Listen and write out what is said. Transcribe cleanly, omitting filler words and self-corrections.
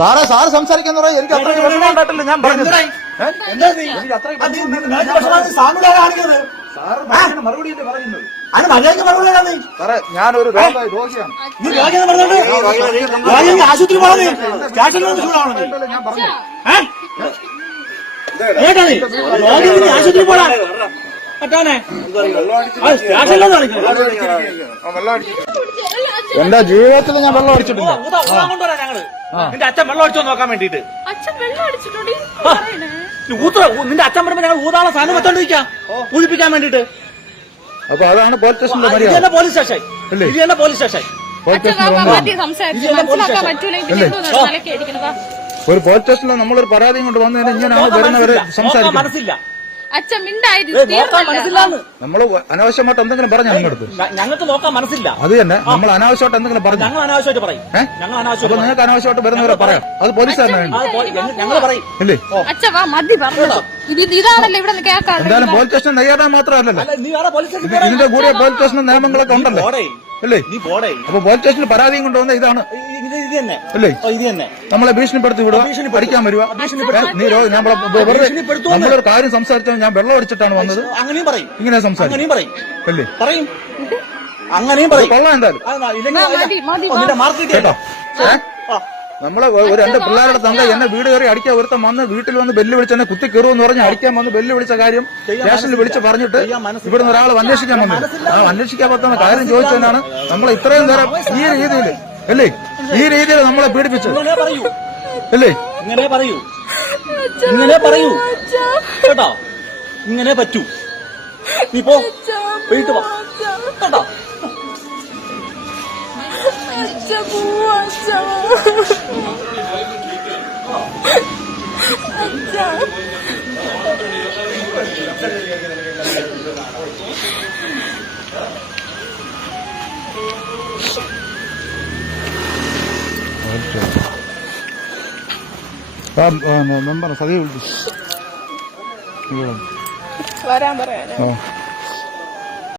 Sir സംസാരിക്കുന്ന എനിക്ക് അത്ര വിഷമം ഉണ്ടായിട്ടില്ല. ഞാൻ പറഞ്ഞത് മറുപടി പറയുന്നത് സാറേ, ഞാനൊരു രോഗിയാണ്. ആശുപത്രി ആശുപത്രി പോടാ പറ്റാനെ എന്റെ ജീവിതത്തിൽ ഞാൻ വെള്ളം അടിച്ചിട്ടില്ല. കൊണ്ടുവരാ ഞങ്ങള് നിന്റെ അച്ഛൻ വെള്ളം അടിച്ചോ നോക്കാൻ വേണ്ടിട്ട്. നിന്റെ അച്ഛൻ പറയുമ്പോ ഞങ്ങൾ ഊതാളെ സാധനം വെച്ചോണ്ടിരിക്കാം പൂജിപ്പിക്കാൻ വേണ്ടിട്ട്. അപ്പൊ അതാണ് പോലീസ് സ്റ്റേഷനിലെ പോലീസ് സ്റ്റേഷൻ. ഇത് തന്നെ പോലീസ് സ്റ്റേഷൻ. ഒരു പോലീസ് സ്റ്റേഷനിൽ നമ്മളൊരു പരാതിയും കൊണ്ട് വന്നു ഇങ്ങനെയാണ് വരുന്നവര് സംസാരിക്കും. മനസ്സില്ല നമ്മള് അനാവശ്യമായിട്ട് എന്തെങ്കിലും പറഞ്ഞു നിങ്ങളടുത്ത് ഞങ്ങൾക്ക് നോക്കാൻ മനസ്സില്ല. അത് തന്നെ നമ്മൾ അനാവശ്യമായിട്ട് എന്തെങ്കിലും പറഞ്ഞു ഞങ്ങൾ അനാവശ്യമായിട്ട് പറയും. അപ്പൊ നിങ്ങൾക്ക് അനാവശ്യമായിട്ട് വരുന്നവരെ പറയാം. അത് പോലീസുകാരനാണ് ഞങ്ങൾ പറയും. ഇല്ലേ ഇതാണല്ലോ ഇവിടെ കേൾക്കാം. എന്തായാലും പോലീസ് സ്റ്റേഷൻ നെയ്യാറാൻ മാത്രമല്ലല്ലോ, ഇതിന്റെ കൂടെ പോലീസ് സ്റ്റേഷൻ നിയമങ്ങളൊക്കെ ഉണ്ടല്ലോ അല്ലേ. അപ്പൊ പോലീസ് സ്റ്റേഷനിൽ പരാതിയും കൊണ്ടുവന്ന ഇതാണ് അല്ലേ. നമ്മളെ ഭീഷണിപ്പെടുത്തി വിടുക, പഠിക്കാൻ വരുക. നമ്മളൊരു കാര്യം സംസാരിച്ചാൽ ഞാൻ വെള്ളം അടിച്ചിട്ടാണ് വന്നത് അങ്ങനെയും പറയും. ഇങ്ങനെ സംസാരിക്കും അല്ലേ. പറയും അങ്ങനെയും പറയും. കൊള്ളാം എന്തായാലും കേട്ടോ. നമ്മളെ എന്റെ പിള്ളേരുടെ തന്ത എന്നെ വീട് കയറി അടിക്കാൻ ഒരുത്തം വന്ന് വീട്ടിൽ വന്ന് ബെല്ല് വിളിച്ച് എന്നെ കുത്തി കയറുമെന്ന് പറഞ്ഞ് അടിക്കാൻ വന്ന് ബെല്ല് വിളിച്ച കാര്യം സ്റ്റേഷനിൽ വിളിച്ച് പറഞ്ഞിട്ട് ഇവിടുന്ന് ഒരാൾ അന്വേഷിക്കാൻ വന്നത്. അന്വേഷിക്കാൻ പറ്റുന്ന കാര്യം ചോദിച്ചതിനാണ് നമ്മളെ ഇത്രയും നേരം ഈ രീതിയിൽ അല്ലേ, ഈ രീതിയിൽ നമ്മളെ പീഡിപ്പിച്ചത് അല്ലേ. ഇങ്ങനെ പറയൂ കേട്ടോ, ഇങ്ങനെ പറ്റൂ. നീ പോ വീട്ടു പോ കേട്ടോ. മെമ്പർ സതി വരാൻ പറയാനോ.